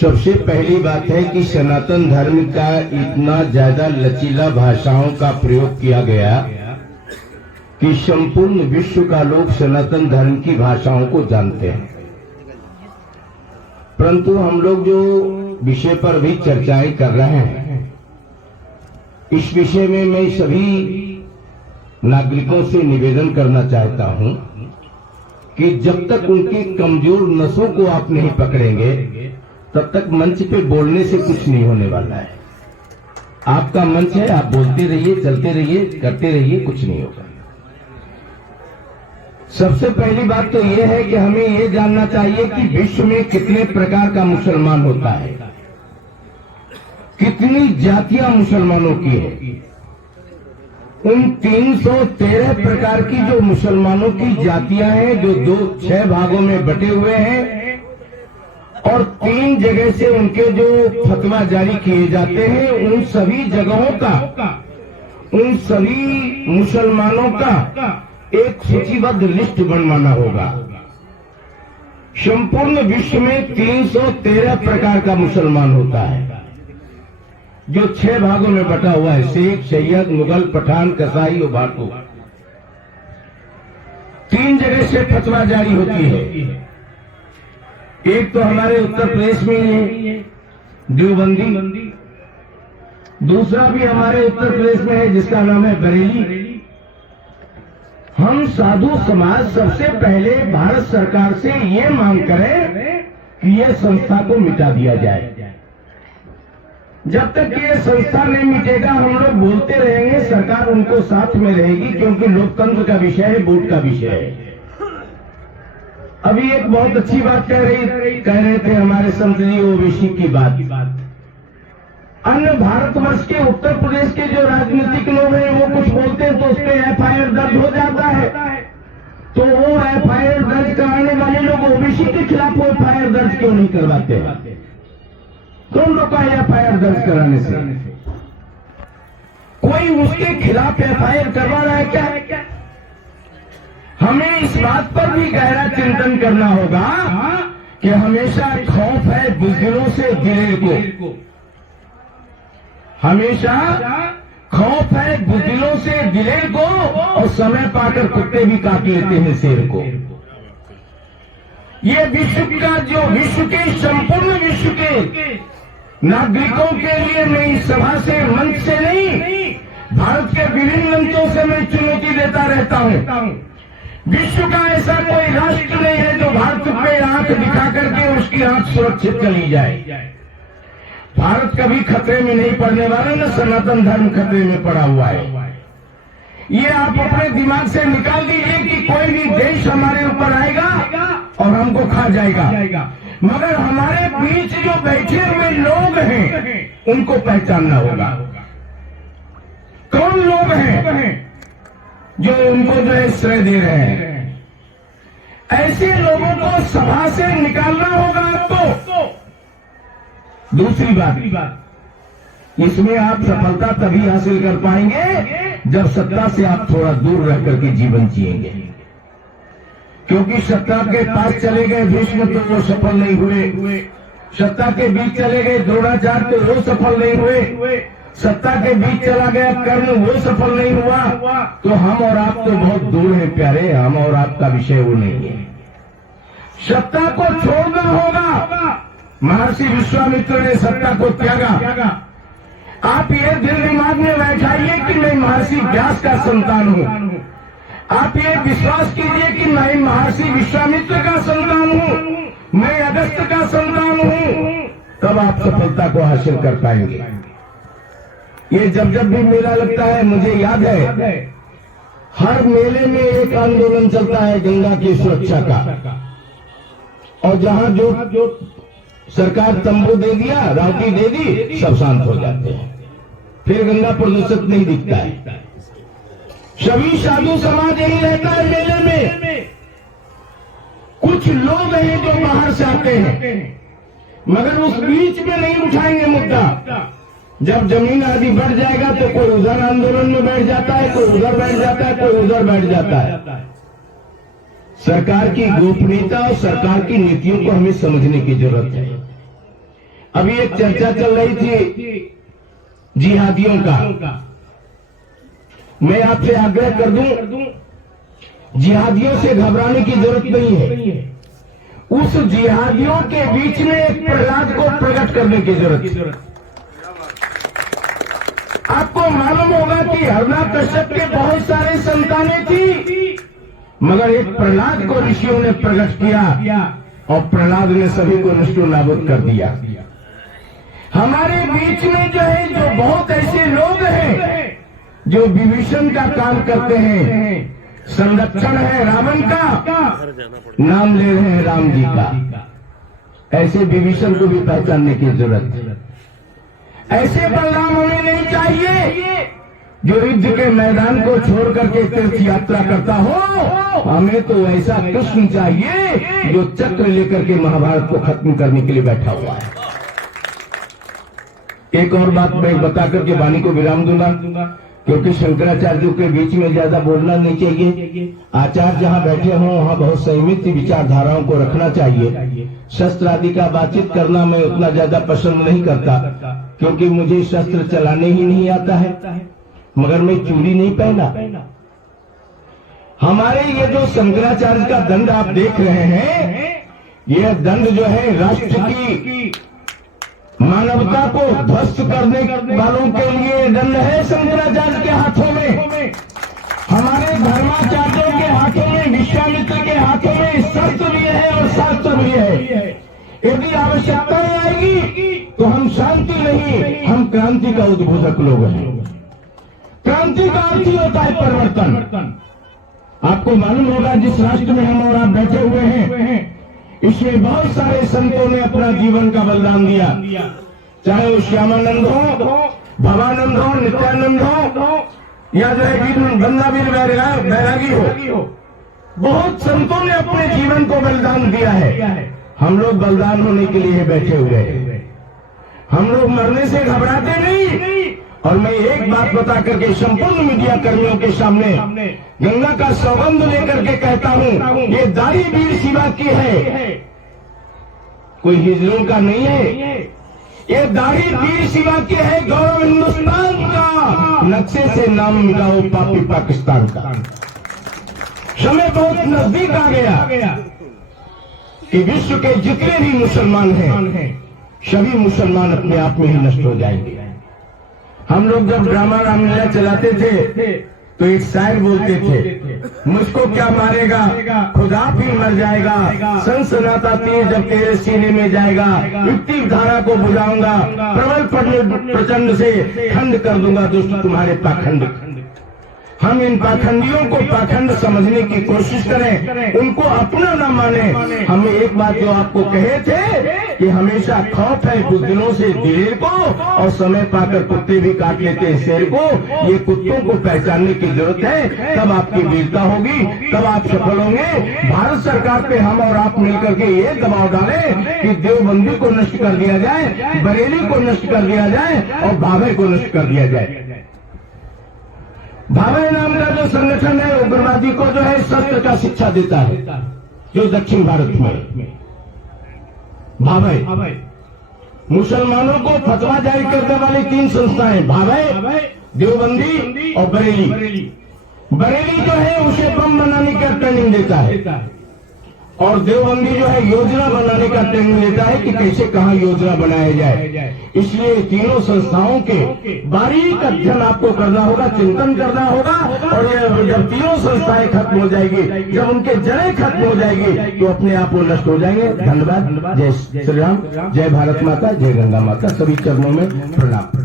सबसे पहली बात है कि सनातन धर्म का इतना ज्यादा लचीला भाषाओं का प्रयोग किया गया कि संपूर्ण विश्व का लोग सनातन धर्म की भाषाओं को जानते हैं। परंतु हम लोग जो विषय पर भी चर्चाएं कर रहे हैं, इस विषय में मैं सभी नागरिकों से निवेदन करना चाहता हूं कि जब तक उनकी कमजोर नसों को आप नहीं पकड़ेंगे तब तक मंच पे बोलने से कुछ नहीं होने वाला है। आपका मंच है, आप बोलते रहिए, चलते रहिए, करते रहिए, कुछ नहीं होगा। सबसे पहली बात तो यह है कि हमें यह जानना चाहिए कि विश्व में कितने प्रकार का मुसलमान होता है, कितनी जातियां मुसलमानों की है। उन 313 प्रकार की जो मुसलमानों की जातियां हैं, जो 6 भागों में बटे हुए हैं, और 3 जगह से उनके जो फतवा जारी किए जाते हैं, उन सभी जगहों का, उन सभी मुसलमानों का एक सूचीबद्ध लिस्ट बनवाना होगा। संपूर्ण विश्व में 313 प्रकार का मुसलमान होता है, जो 6 भागों में बटा हुआ है: सिख, सैयद, मुगल, पठान, कसाई और भाटू। 3 जगह से फतवा जारी होती है। एक तो हमारे उत्तर प्रदेश में ही है, देवबंदी। दूसरा भी हमारे उत्तर प्रदेश में है, जिसका नाम है बरेली। हम साधु समाज सबसे पहले भारत सरकार से ये मांग करें कि यह संस्था को मिटा दिया जाए। जब तक ये संस्था नहीं मिटेगा, हम लोग बोलते रहेंगे, सरकार उनको साथ में रहेगी, क्योंकि लोकतंत्र का विषय है, वोट का विषय है। अभी एक बहुत अच्छी बात कह रहे थे हमारे संत जी, ओबीसी की बात। अन्य भारतवर्ष के उत्तर प्रदेश के जो राजनीतिक लोग हैं, वो कुछ बोलते हैं तो उस पर एफआईआर दर्ज हो जाता है। तो वो एफआईआर दर्ज कराने वाले लोग ओबीसी के खिलाफ वो एफआईआर दर्ज क्यों नहीं करवाते हैं? कौन रोका है एफआईआर दर्ज कराने से? कोई उसके खिलाफ एफआईआर करवा रहा है क्या? हमें इस बात पर भी गहरा चिंतन करना होगा कि हमेशा खौफ है बुज़दिलों से दिलेर को, हमेशा खौफ है बुज़दिलों से दिलेर को, और समय पाकर कुत्ते भी काट लेते हैं शेर को। ये विश्व के संपूर्ण विश्व के नागरिकों के लिए मैं इस सभा से, मंच से नहीं, भारत के विभिन्न मंचों से मैं चुनौती देता रहता हूं। विश्व का ऐसा कोई राष्ट्र नहीं है जो भारत पे आंख दिखा करके उसकी आंख सुरक्षित चली जाए। भारत कभी खतरे में नहीं पड़ने वाला, न सनातन धर्म खतरे में पड़ा हुआ है। ये आप अपने दिमाग से निकाल दीजिए कि कोई भी देश हमारे ऊपर आएगा और हमको खा जाएगा, मगर हमारे बीच जो बैठे हुए लोग हैं उनको पहचानना होगा। कौन लोग हैं जो उनको जो है श्रेय दे रहे हैं? ऐसे लोगों को सभा से निकालना होगा आपको। दूसरी बात, इसमें आप सफलता तभी हासिल कर पाएंगे जब सत्ता से आप थोड़ा दूर रह करके जीवन जिएंगे। क्योंकि सत्ता के पास चले गए भीष्म तो वो सफल नहीं हुए, सत्ता के बीच चले गए द्रोणाचार्य तो वो सफल नहीं हुए, सत्ता के बीच चला गया कर्ण, वो सफल नहीं हुआ। तो हम और आप तो बहुत दूर हैं प्यारे, हम और आपका विषय वो नहीं है। सत्ता को छोड़ना होगा। महर्षि विश्वामित्र ने सत्ता को त्यागा। आप ये दिल दिमाग में बैठाइए कि मैं महर्षि व्यास का संतान हूं। आप ये विश्वास कीजिए कि मैं महर्षि विश्वामित्र का संतान हूं, मैं अगस्त्य का संतान हूं, तब आप सफलता को हासिल कर पाएंगे। ये जब भी मेला लगता है, मुझे याद है हर मेले में एक आंदोलन चलता है गंगा की सुरक्षा का, और जहां जो सरकार तंबू दे दिया, रावटी दे दी, सब शांत हो जाते हैं, फिर गंगा प्रदूषित नहीं दिखता है। सभी साधु समाज यही रहता है मेले में। कुछ लोग हैं जो बाहर से आते हैं, मगर उस बीच में नहीं उठाएंगे मुद्दा। जब जमीन आदि बढ़ जाएगा तो कोई उधर आंदोलन में बैठ जाता है, कोई उधर बैठ जाता है, कोई उधर बैठ जाता है। सरकार की गोपनीयता और सरकार की नीतियों को हमें समझने की जरूरत है। अभी एक चर्चा चल रही थी जिहादियों का। मैं आपसे आग्रह कर दूं, जिहादियों से घबराने की जरूरत नहीं है। उस जिहादियों के बीच में एक प्रहलाद को प्रकट करने की जरूरत है। आपको मालूम होगा कि हिरण्यकश्यप के बहुत सारे संतानें थी, मगर एक प्रहलाद को ऋषियों ने प्रकट किया और प्रहलाद ने सभी को नष्टो नाबूद कर दिया। हमारे बीच में जो है, जो बहुत ऐसे लोग हैं जो विभीषण का काम करते हैं, संरक्षण है रावण का, नाम ले रहे हैं राम जी का। ऐसे विभीषण को भी पहचानने की जरूरत है। ऐसे बलराम हमें नहीं चाहिए जो युद्ध के मैदान को छोड़ करके तीर्थ यात्रा करता हो। हमें तो ऐसा कृष्ण चाहिए जो चक्र लेकर के महाभारत को खत्म करने के लिए बैठा हुआ है। एक और बात मैं बता करके वाणी को विराम दूंगा, क्योंकि शंकराचार्यों के बीच में ज्यादा बोलना नहीं चाहिए। आचार्य जहां बैठे हों वहां बहुत संयमित विचारधाराओं को रखना चाहिए। शस्त्र आदि का बातचीत करना मैं उतना ज्यादा पसंद नहीं करता, क्योंकि मुझे शस्त्र चलाने ही नहीं आता है, मगर मैं चूड़ी नहीं पहना। हमारे ये जो शंकराचार्य का दंड आप देख रहे हैं, यह दंड जो है राष्ट्र की मानवता को ध्वस्त करने वालों के लिए दंड है। शंकराचार्य के हाथों में, हमारे धर्माचार्यों के हाथों में, विश्वामित्र के हाथों में शस्त्र भी है और शास्त्र भी है। यदि आवश्यकता आएगी तो हम शांति नहीं, हम क्रांति का उद्बोधक लोग हैं। क्रांति का अर्थ ही होता है परिवर्तन। आपको मालूम होगा जिस राष्ट्र में हम और आप बैठे हुए हैं, इसमें बहुत सारे संतों ने अपना जीवन का बलिदान दिया, चाहे वो श्यामानंद हो, भवानंद हो, नित्यानंद हो, या जो है बंदावीर बैरागी हो। बहुत संतों ने अपने जीवन को बलिदान दिया है। हम लोग बलिदान होने के लिए बैठे हुए हैं। हम लोग मरने से घबराते नहीं। और मैं एक बात बता करके संपूर्ण मीडिया कर्मियों के सामने गंगा का सौगंध लेकर के कहता हूं, ये दाढ़ी वीर शिवा की है, कोई हिजड़ों का नहीं है। ये दाढ़ी वीर शिवा की है, गौरव हिंदुस्तान का। नक्शे से नाम मिटाओ पापी पाकिस्तान का। समय बहुत नजदीक आ गया कि विश्व के जितने भी मुसलमान हैं, सभी मुसलमान अपने आप में ही नष्ट हो जाएंगे। हम लोग जब ड्रामा रामलीला चलाते थे तो एक शायर बोलते थे, मुझको क्या मारेगा, खुदा भी मर जाएगा, सनसनाता तीर जब तेरे सीने में जाएगा, युक्ति धारा को बुझाऊंगा, प्रबल प्रचंड से खंड कर दूंगा दुष्ट तुम्हारे पाखंड। हम इन पाखंडियों को पाखंड समझने की कोशिश करें, उनको अपना न माने। हम एक बात जो आपको कहे थे कि हमेशा खौफ है बुज़दिलों से दिलेर को, और समय पाकर कुत्ते भी काट लेते हैं शेर को। ये कुत्तों को पहचानने की जरूरत है, तब आपकी वीरता होगी, तब आप सफल होंगे। भारत सरकार पे हम और आप मिलकर के ये दबाव डालें कि देवबंदी को नष्ट कर दिया जाए, बरेली को नष्ट कर दिया जाए और भावे को नष्ट कर दिया जाए। भावे नाम का जो संगठन है उग्रवादी को जो है शस्त्र का शिक्षा देता है, जो दक्षिण भारत में भावे मुसलमानों को फतवा जारी करने वाली 3 संस्थाएं, भावे, देवबंदी और बरेली। बरेली जो है उसे बम बनाने का ट्रेनिंग देता है, और देवबंदी जो है योजना बनाने का ट्रेनिंग देता है कि कैसे कहां योजना बनाया जाए। इसलिए तीनों संस्थाओं के बारीक अध्ययन आपको करना होगा, चिंतन करना होगा। और ये जब तीनों संस्थाएं खत्म हो जाएगी, जब उनके जड़ें खत्म हो जाएगी, तो अपने आप वो नष्ट हो जाएंगे। धन्यवाद। जय श्री राम, जय भारत माता, जय गंगा माता। सभी चरणों में प्रणाम।